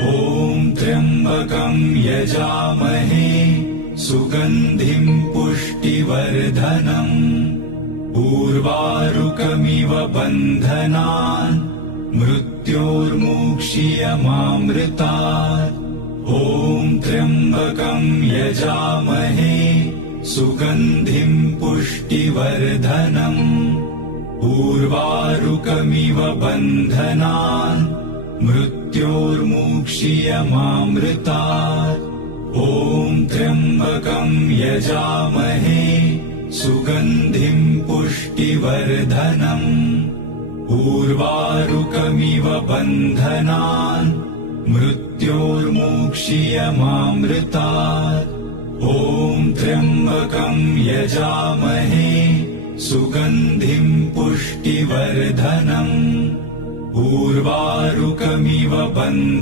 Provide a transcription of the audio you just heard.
ॐ त्र्यम्बकं यजामहे सुगन्धिं पुष्टिवर्धनम् उर्वारुकमिव बन्धनान् मृत्योर्मुक्षीयमामृतात्। ॐ त्र्यम्बकं यजामहे सुगन्धिं पुष्टिवर्धनम् उर्वारुकमिव बन्धनान् मृत्योर्मुक्षीयमामृतात्। ॐ त्र्यम्बकं यजामहे सुगन्धिं पुष्टिवर्धनम् उर्वारुकमिव बन्धनान् मृत्योर्मुक्षीयमामृतात्। ॐ त्र्यम्बकं यजामहे सुगन्धिं पुष्टिवर्धनम् उर्वारुकमिव बन्धनान्